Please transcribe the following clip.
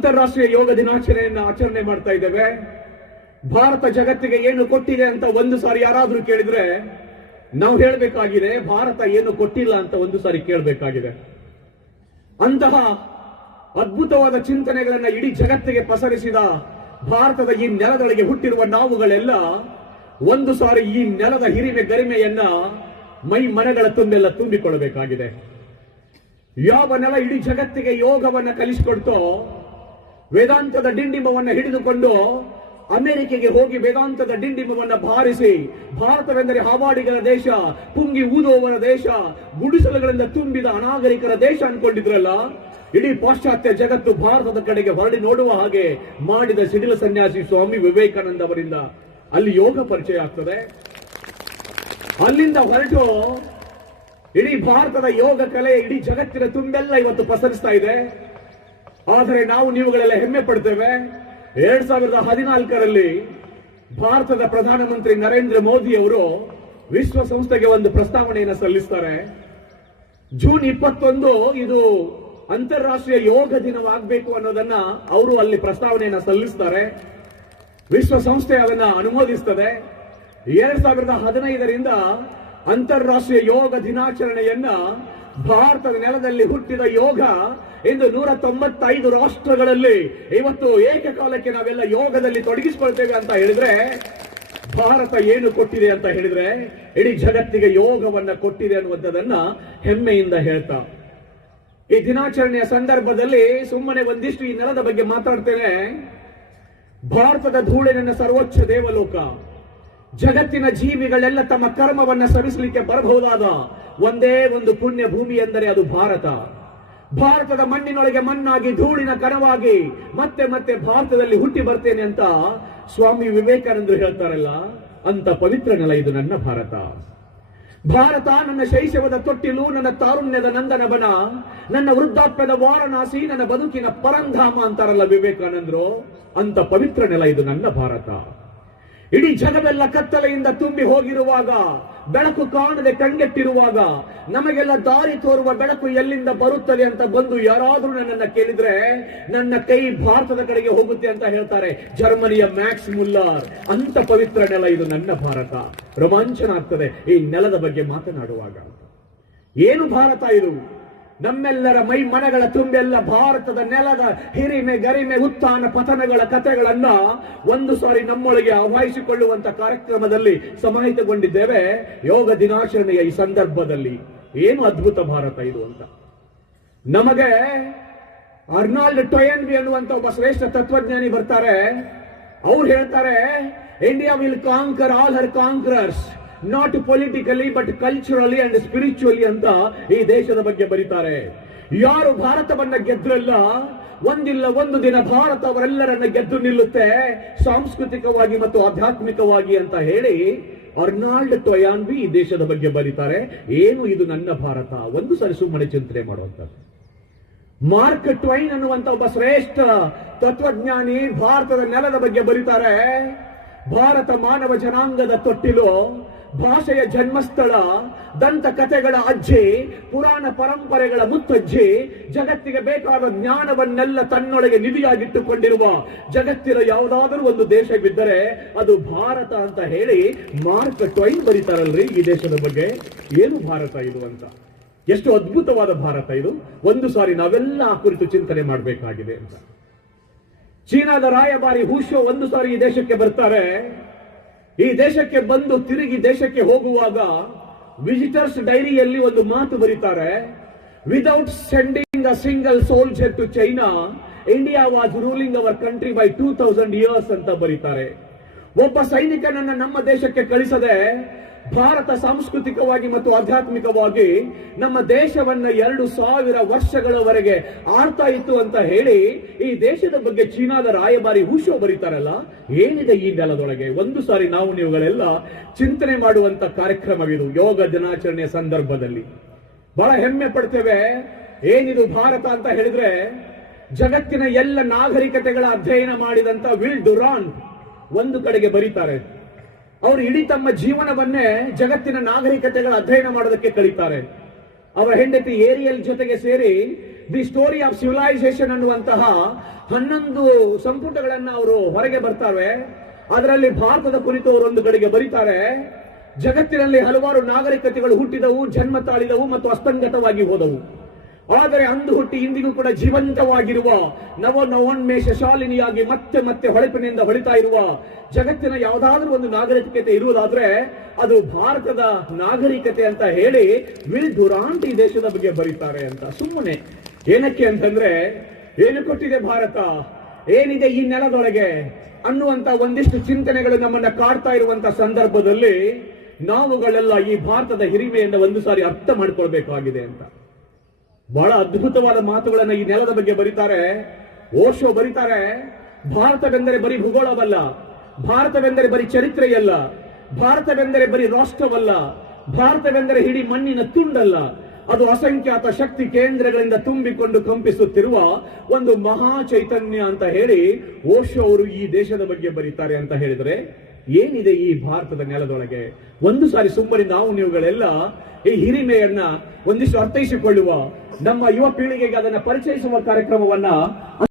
ಅಂತಾರಾಷ್ಟ್ರೀಯ ಯೋಗ ದಿನಾಚರಣೆಯನ್ನು ಆಚರಣೆ ಮಾಡ್ತಾ ಇದ್ದೇವೆ. ಭಾರತ ಜಗತ್ತಿಗೆ ಏನು ಕೊಟ್ಟಿದೆ ಅಂತ ಒಂದು ಸಾರಿ ಯಾರಾದ್ರೂ ಕೇಳಿದ್ರೆ ನಾವು ಹೇಳಬೇಕಾಗಿದೆ ಭಾರತ ಏನು ಕೊಟ್ಟಿಲ್ಲ ಅಂತ ಒಂದು ಸಾರಿ ಕೇಳಬೇಕಾಗಿದೆ. ಅಂತಹ ಅದ್ಭುತವಾದ ಚಿಂತನೆಗಳನ್ನ ಇಡೀ ಜಗತ್ತಿಗೆ ಪಸರಿಸಿದ ಭಾರತದ ಈ ನೆಲದೊಳಗೆ ಹುಟ್ಟಿರುವ ನಾವುಗಳೆಲ್ಲ ಒಂದು ಸಾರಿ ಈ ನೆಲದ ಹಿರಿಮೆ ಗರಿಮೆಯನ್ನ ಮೈ ಮನಗಳ ತುಂಬೆಲ್ಲ ತುಂಬಿಕೊಳ್ಳಬೇಕಾಗಿದೆ. ಯಾವ ನೆಲ ಇಡೀ ಜಗತ್ತಿಗೆ ಯೋಗವನ್ನ ಕಲಿಸಿಕೊಡ್ತೋ, ವೇದಾಂತದ ಡಿಂಡಿಮವನ್ನ ಹಿಡಿದುಕೊಂಡು ಅಮೆರಿಕೆಗೆ ಹೋಗಿ ವೇದಾಂತದ ಡಿಂಡಿಮವನ್ನ ಬಾರಿಸಿ ಭಾರತವೆಂದರೆ ಹಾವಾಡಿಗರ ದೇಶ, ಪುಂಗಿ ಊದುವವರ ದೇಶ, ಗುಡಿಸಲುಗಳಿಂದ ತುಂಬಿದ ಅನಾಗರಿಕರ ದೇಶ ಅನ್ಕೊಂಡಿದ್ರಲ್ಲ, ಇಡೀ ಪಾಶ್ಚಾತ್ಯ ಜಗತ್ತು ಭಾರತದ ಕಡೆಗೆ ಹೊರಡಿ ನೋಡುವ ಹಾಗೆ ಮಾಡಿದ ಸಿಡಿಲ ಸನ್ಯಾಸಿ ಸ್ವಾಮಿ ವಿವೇಕಾನಂದ ಅವರಿಂದ ಅಲ್ಲಿ ಯೋಗ ಪರಿಚಯ ಆಗ್ತದೆ. ಅಲ್ಲಿಂದ ಹೊರಟು ಇಡೀ ಭಾರತದ ಯೋಗ ಕಲೆ ಇಡೀ ಜಗತ್ತಿನ ತುಂಬೆಲ್ಲ ಇವತ್ತು ಪಸರಿಸ್ತಾ ಇದೆ. ಆದರೆ ನಾವು ನೀವುಗಳೆಲ್ಲ ಹೆಮ್ಮೆ ಪಡ್ತೇವೆ. 2014ರಲ್ಲಿ ಭಾರತದ ಪ್ರಧಾನಮಂತ್ರಿ ನರೇಂದ್ರ ಮೋದಿ ಅವರು ವಿಶ್ವಸಂಸ್ಥೆಗೆ ಒಂದು ಪ್ರಸ್ತಾವನೆಯನ್ನು ಸಲ್ಲಿಸ್ತಾರೆ. ಜೂನ್ 21 ಇದು ಅಂತಾರಾಷ್ಟ್ರೀಯ ಯೋಗ ದಿನವಾಗಬೇಕು ಅನ್ನೋದನ್ನ ಅವರು ಅಲ್ಲಿ ಪ್ರಸ್ತಾವನೆಯನ್ನು ಸಲ್ಲಿಸ್ತಾರೆ. ವಿಶ್ವಸಂಸ್ಥೆ ಅದನ್ನ ಅನುಮೋದಿಸ್ತದೆ. 2015ರಿಂದ ಅಂತಾರಾಷ್ಟ್ರೀಯ ಯೋಗ ದಿನಾಚರಣೆಯನ್ನ ಭಾರತದ ನೆಲದಲ್ಲಿ ಹುಟ್ಟಿದ ಯೋಗ ಇಂದು 195 ರಾಷ್ಟ್ರಗಳಲ್ಲಿ ಇವತ್ತು ಏಕಕಾಲಕ್ಕೆ ನಾವೆಲ್ಲ ಯೋಗದಲ್ಲಿ ತೊಡಗಿಸಿಕೊಳ್ತೇವೆ ಅಂತ ಹೇಳಿದ್ರೆ ಭಾರತ ಏನು ಕೊಟ್ಟಿದೆ ಅಂತ ಹೇಳಿದ್ರೆ ಇಡೀ ಜಗತ್ತಿಗೆ ಯೋಗವನ್ನ ಕೊಟ್ಟಿದೆ ಅನ್ನುವಂಥದ್ದನ್ನ ಹೆಮ್ಮೆಯಿಂದ ಹೇಳ್ತಾ ಈ ದಿನಾಚರಣೆಯ ಸಂದರ್ಭದಲ್ಲಿ ಸುಮ್ಮನೆ ಒಂದಿಷ್ಟು ಈ ನೆಲದ ಬಗ್ಗೆ ಮಾತಾಡ್ತೇನೆ. ಭಾರತದ ಧೂಳೆ ನನ್ನ ಸರ್ವೋಚ್ಚ ದೇವಲೋಕ. ಜಗತ್ತಿನ ಜೀವಿಗಳೆಲ್ಲ ತಮ್ಮ ಕರ್ಮವನ್ನ ಸವಿಸಲಿಕ್ಕೆ ಬರಬಹುದಾದ ಒಂದೇ ಒಂದು ಪುಣ್ಯ ಭೂಮಿ ಎಂದರೆ ಅದು ಭಾರತ. ಭಾರತದ ಮಣ್ಣಿನೊಳಗೆ ಮಣ್ಣಾಗಿ ಧೂಳಿನ ಕಣವಾಗಿ ಮತ್ತೆ ಮತ್ತೆ ಭಾರತದಲ್ಲಿ ಹುಟ್ಟಿ ಬರ್ತೇನೆ ಅಂತ ಸ್ವಾಮಿ ವಿವೇಕಾನಂದರು ಹೇಳ್ತಾರಲ್ಲ, ಅಂತ ಪವಿತ್ರ ನೆಲ ಇದು ನನ್ನ ಭಾರತ. ಭಾರತ ನನ್ನ ಶೈಶವದ ತೊಟ್ಟಿಲು, ನನ್ನ ತಾರುಣ್ಯದ ನಂದನವನ, ನನ್ನ ವೃದ್ಧಾಪ್ಯದ ವಾರಣಾಸಿ, ನನ್ನ ಬದುಕಿನ ಪರಂಧಾಮ ಅಂತಾರಲ್ಲ ವಿವೇಕಾನಂದರು, ಅಂತ ಪವಿತ್ರ ನೆಲ ಇದು ನನ್ನ ಭಾರತ. ಇಡೀ ಜಗವೆಲ್ಲ ಕತ್ತಲೆಯಿಂದ ತುಂಬಿ ಹೋಗಿರುವಾಗ, ಬೆಳಕು ಕಾಣದೆ ಕಂಗೆಟ್ಟಿರುವಾಗ, ನಮಗೆಲ್ಲ ದಾರಿ ತೋರುವ ಬೆಳಕು ಎಲ್ಲಿಂದ ಬರುತ್ತದೆ ಅಂತ ಬಂದು ಯಾರಾದ್ರೂ ನನ್ನನ್ನ ಕೇಳಿದ್ರೆ ನನ್ನ ಕೈ ಭಾರತದ ಕಡೆಗೆ ಹೋಗುತ್ತೆ ಅಂತ ಹೇಳ್ತಾರೆ ಜರ್ಮನಿಯ ಮ್ಯಾಕ್ಸ್ ಮುಲ್ಲರ್. ಅಂತ ಪವಿತ್ರ ನೆಲ ಇದು ನನ್ನ ಭಾರತ. ರೋಮಾಂಚನ ಆಗ್ತದೆ ಈ ನೆಲದ ಬಗ್ಗೆ ಮಾತನಾಡುವಾಗ. ಏನು ಭಾರತ ಇದು? ನಮ್ಮೆಲ್ಲರ ಮೈ ಮನಗಳ ತುಂಬೆಲ್ಲ ಭಾರತದ ನೆಲದ ಹಿರಿಮೆ ಗರಿಮೆ ಉತ್ಥಾನ ಪತನಗಳ ಕಥೆಗಳನ್ನ ಒಂದು ಸಾರಿ ನಮ್ಮೊಳಗೆ ಆವಾಹಿಸಿಕೊಳ್ಳುವಂತ ಕಾರ್ಯಕ್ರಮದಲ್ಲಿ ಸಮಾಹಿತಗೊಂಡಿದ್ದೇವೆ ಯೋಗ ದಿನಾಚರಣೆಯ ಈ ಸಂದರ್ಭದಲ್ಲಿ. ಏನು ಅದ್ಭುತ ಭಾರತ ಇದು ಅಂತ ನಮಗೆ ಅರ್ನಾಲ್ಡ್ ಟೊಯನ್ಬಿ ಅನ್ನುವಂತ ಒಬ್ಬ ಶ್ರೇಷ್ಠ ತತ್ವಜ್ಞಾನಿ ಬರ್ತಾರೆ. ಅವ್ರು ಹೇಳ್ತಾರೆ, India will conquer all her conquerors, not politically but culturally and spiritually ಅಂತ ಈ ದೇಶದ ಬಗ್ಗೆ ಬರೀತಾರೆ. ಯಾರು ಭಾರತವನ್ನ ಗೆದ್ರಲ್ಲ, ಒಂದಿಲ್ಲ ಒಂದು ದಿನ ಭಾರತ ಅವರೆಲ್ಲರನ್ನ ಗೆದ್ದು ನಿಲ್ಲುತ್ತೆ ಸಾಂಸ್ಕೃತಿಕವಾಗಿ ಮತ್ತು ಆಧ್ಯಾತ್ಮಿಕವಾಗಿ ಅಂತ ಹೇಳಿ ಅರ್ನಾಲ್ಡ್ ಟೊಯಾನ್ಬಿ ಈ ದೇಶದ ಬಗ್ಗೆ ಬರೀತಾರೆ. ಏನು ಇದು ನನ್ನ ಭಾರತ? ಒಂದು ಸರಿ ಸುಮ್ಮನೆ ಚಿಂತನೆ ಮಾಡುವಂಥದ್ದು. ಮಾರ್ಕ್ ಟ್ವೈನ್ ಅನ್ನುವಂತ ಒಬ್ಬ ಶ್ರೇಷ್ಠ ತತ್ವಜ್ಞಾನಿ ಭಾರತದ ನೆಲದ ಬಗ್ಗೆ ಬರೀತಾರೆ. ಭಾರತ ಮಾನವ ಜನಾಂಗದ ತೊಟ್ಟಿಲು, ಭಾಷೆಯ ಜನ್ಮಸ್ಥಳ, ದಂತ ಕಥೆಗಳ ಅಜ್ಜಿ, ಪುರಾಣ ಪರಂಪರೆಗಳ ಮುತ್ತಜ್ಜಿ, ಜಗತ್ತಿಗೆ ಬೇಕಾದ ಜ್ಞಾನವನ್ನೆಲ್ಲ ತನ್ನೊಳಗೆ ನಿಧಿಯಾಗಿಟ್ಟುಕೊಂಡಿರುವ ಜಗತ್ತಿನ ಯಾವುದಾದರೂ ಒಂದು ದೇಶವಿದ್ದರೆ ಅದು ಭಾರತ ಅಂತ ಹೇಳಿ ಮಾರ್ಕ್ ಟ್ವೈನ್ ಬರೀತಾರಲ್ರಿ ಈ ದೇಶದ ಬಗ್ಗೆ. ಏನು ಭಾರತ ಇದು ಅಂತ, ಎಷ್ಟು ಅದ್ಭುತವಾದ ಭಾರತ ಇದು. ಒಂದು ಸಾರಿ ನಾವೆಲ್ಲ ಆ ಕುರಿತು ಚಿಂತನೆ ಮಾಡಬೇಕಾಗಿದೆ ಅಂತ. ಚೀನಾದ ರಾಯಭಾರಿ ಹೂಶೋ ಒಂದು ಸಾರಿ ಈ ದೇಶಕ್ಕೆ ಬರ್ತಾರೆ. ಈ ದೇಶಕ್ಕೆ ಬಂದು ತಿರುಗಿ ದೇಶಕ್ಕೆ ಹೋಗುವಾಗ ವಿಸಿಟರ್ಸ್ ಡೈರಿಯಲ್ಲಿ ಒಂದು ಮಾತು ಬರೀತಾರೆ, without sending a single soldier to China, India was ruling our country by 2000 years ಅಂತ ಬರೀತಾರೆ. ಒಬ್ಬ ಸೈನಿಕನನ್ನ ನಮ್ಮ ದೇಶಕ್ಕೆ ಕಳಿಸದೆ ಭಾರತ ಸಾಂಸ್ಕೃತಿಕವಾಗಿ ಮತ್ತು ಆಧ್ಯಾತ್ಮಿಕವಾಗಿ ನಮ್ಮ ದೇಶವನ್ನ 2000 ವರ್ಷಗಳವರೆಗೆ ಆಳ್ತಾ ಇತ್ತು ಅಂತ ಹೇಳಿ ಈ ದೇಶದ ಬಗ್ಗೆ ಚೀನಾದ ರಾಯಭಾರಿ ಹೂಶೋ ಬರೀತಾರಲ್ಲ. ಏನಿದೆ ಈ ನೆಲದೊಳಗೆ? ಒಂದು ಸಾರಿ ನಾವು ನೀವುಗಳೆಲ್ಲ ಚಿಂತನೆ ಮಾಡುವಂತ ಕಾರ್ಯಕ್ರಮವಿದು ಯೋಗ ದಿನಾಚರಣೆಯ ಸಂದರ್ಭದಲ್ಲಿ. ಬಹಳ ಹೆಮ್ಮೆ ಪಡ್ತೇವೆ. ಏನಿದು ಭಾರತ ಅಂತ ಹೇಳಿದ್ರೆ ಜಗತ್ತಿನ ಎಲ್ಲ ನಾಗರಿಕತೆಗಳ ಅಧ್ಯಯನ ಮಾಡಿದಂತ ವಿಲ್ ಡುರಾಂಟ್ ಒಂದು ಕಡೆಗೆ ಬರೀತಾರೆ. ಅವರು ಇಡೀ ತಮ್ಮ ಜೀವನವನ್ನೇ ಜಗತ್ತಿನ ನಾಗರಿಕತೆಗಳ ಅಧ್ಯಯನ ಮಾಡೋದಕ್ಕೆ ಕಳೀತಾರೆ. ಅವರ ಹೆಂಡತಿ ಏರಿಯಲ್ ಜೊತೆಗೆ ಸೇರಿ ದಿ ಸ್ಟೋರಿ ಆಫ್ ಸಿವಿಲೈಸೇಷನ್ ಅನ್ನುವಂತಹ 11 ಸಂಪುಟಗಳನ್ನ ಅವರು ಹೊರಗೆ ಬರ್ತಾರೆ. ಅದರಲ್ಲಿ ಭಾರತದ ಕುರಿತು ಅವರು ಒಂದು ಕಡೆಗೆ ಬರೀತಾರೆ, ಜಗತ್ತಿನಲ್ಲಿ ಹಲವಾರು ನಾಗರಿಕತೆಗಳು ಹುಟ್ಟಿದವು, ಜನ್ಮ ತಾಳಿದವು ಮತ್ತು ಅಸ್ತಂಗತವಾಗಿ ಹೋದವು. ಆದರೆ ಅಂದು ಹುಟ್ಟಿ ಇಂದಿಗೂ ಕೂಡ ಜೀವಂತವಾಗಿರುವ ನವೋನ್ಮೇಷ ಶಾಲಿನಿಯಾಗಿ ಮತ್ತೆ ಮತ್ತೆ ಹೊಳಪಿನಿಂದ ಹೊಳಿತಾ ಇರುವ ಜಗತ್ತಿನ ಯಾವುದಾದ್ರೂ ಒಂದು ನಾಗರಿಕತೆ ಇರುವುದಾದ್ರೆ ಅದು ಭಾರತದ ನಾಗರಿಕತೆ ಅಂತ ಹೇಳಿ ವಿಲ್ ಡುರಾಂಟ್ ಈ ದೇಶದ ಬಗ್ಗೆ ಬರೀತಾರೆ ಅಂತ. ಸುಮ್ಮನೆ ಏನಕ್ಕೆ ಅಂತಂದ್ರೆ, ಏನು ಕೊಟ್ಟಿದೆ ಭಾರತ, ಏನಿದೆ ಈ ನೆಲದೊಳಗೆ ಅನ್ನುವಂತ ಒಂದಿಷ್ಟು ಚಿಂತನೆಗಳು ನಮ್ಮನ್ನ ಕಾಡ್ತಾ ಇರುವಂತ ಸಂದರ್ಭದಲ್ಲಿ ನಾವುಗಳೆಲ್ಲ ಈ ಭಾರತದ ಹಿರಿಮೆಯಿಂದ ಒಂದು ಸಾರಿ ಅರ್ಥ ಮಾಡ್ಕೊಳ್ಬೇಕಾಗಿದೆ ಅಂತ. ಬಹಳ ಅದ್ಭುತವಾದ ಮಾತುಗಳನ್ನ ಈ ನೆಲದ ಬಗ್ಗೆ ಬರೀತಾರೆ. ಓಶೋ ಬರೀತಾರೆ, ಭಾರತವೆಂದರೆ ಬರೀ ಭೂಗೋಳವಲ್ಲ, ಭಾರತವೆಂದರೆ ಬರೀ ಚರಿತ್ರೆಯಲ್ಲ, ಭಾರತವೆಂದರೆ ಬರೀ ರಾಷ್ಟ್ರವಲ್ಲ, ಭಾರತವೆಂದರೆ ಇಡೀ ಮಣ್ಣಿನ ತುಂಡಲ್ಲ, ಅದು ಅಸಂಖ್ಯಾತ ಶಕ್ತಿ ಕೇಂದ್ರಗಳಿಂದ ತುಂಬಿಕೊಂಡು ಕಂಪಿಸುತ್ತಿರುವ ಒಂದು ಮಹಾ ಚೈತನ್ಯ ಅಂತ ಹೇಳಿ ಓಶೋ ಅವರು ಈ ದೇಶದ ಬಗ್ಗೆ ಬರೀತಾರೆ ಅಂತ ಹೇಳಿದ್ರೆ, ಏನಿದೆ ಈ ಭಾರತದ ನೆಲದೊಳಗೆ? ಒಂದು ಸಾರಿ ಸುಮ್ಮನೆ ನೀವುಗಳೆಲ್ಲ ಈ ಹಿರಿಮೆಯನ್ನ ಒಂದಿಷ್ಟು ಅರ್ಥೈಸಿಕೊಳ್ಳುವ, ನಮ್ಮ ಯುವ ಪೀಳಿಗೆಗೆ ಅದನ್ನ ಪರಿಚಯಿಸುವ ಕಾರ್ಯಕ್ರಮವನ್ನ